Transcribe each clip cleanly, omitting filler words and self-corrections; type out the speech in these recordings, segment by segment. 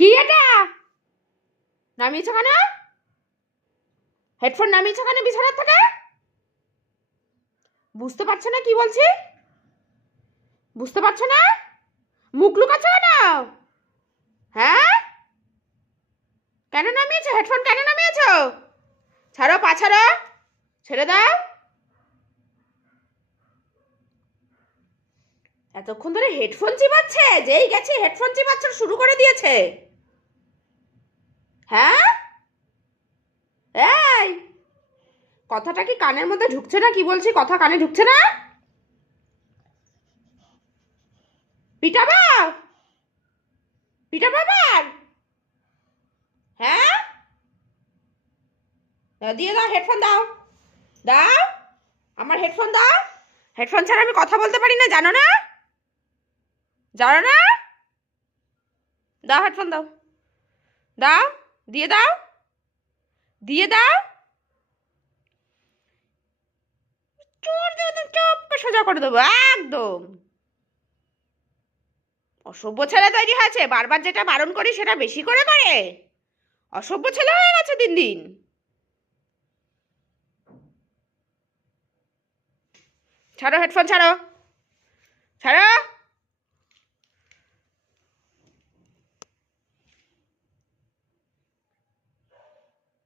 কি এটা নামিয়েছো কেন? হেডফোন নামিয়েছো কেন বিছানার থেকে? বুঝতে পারছো না কি বলছি? বুঝতে পারছো না? মুখ লুকাচ্ছো কেন? হ্যাঁ, কেন নামিয়েছো হেডফোন? কেন নামিয়েছো? ছাড়ো, পা ছাড়ো, ছেড়ে দাও। এতক্ষণ ধরে হেডফোন চিবাচ্ছে, যেই গেছে হেডফোন চিবাচ্ছ শুরু করে দিয়েছে। হ্যাঁ, এই কথাটা কি কানের মধ্যে ঢুকছে না? কি বলছি কথা কানে ঢুকছে না? পিটাবো? পিটাবো আবার? হ্যাঁ, দিয়ে দাও হেডফোন, দাও দাও, আমার হেডফোন দাও। হেডফোন ছাড়া আমি কথা বলতে পারি না, জানো না? জানো না? দাও হেডফোন, দাও দাও, দিয়ে দাও, দিয়ে দাও। চোর একদম চোপকে সোজা করে দেবো একদম। অসভ্য ছেলে তৈরি হয়েছে, বারবার যেটা বারণ করি সেটা বেশি করে করে। অসভ্য ছেলে হয়ে গেছে দিন দিন। ছাড়ো হেডফোন, ছাড়ো, ছাড়ো।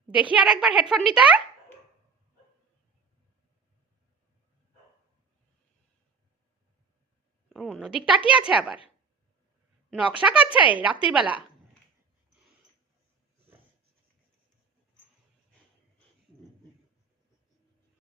দেখি আর একবার হেডফোন নিতে। অন্যদিক তাকিয়ে আছে আবার, নকশা করছে রাত্রির বেলা।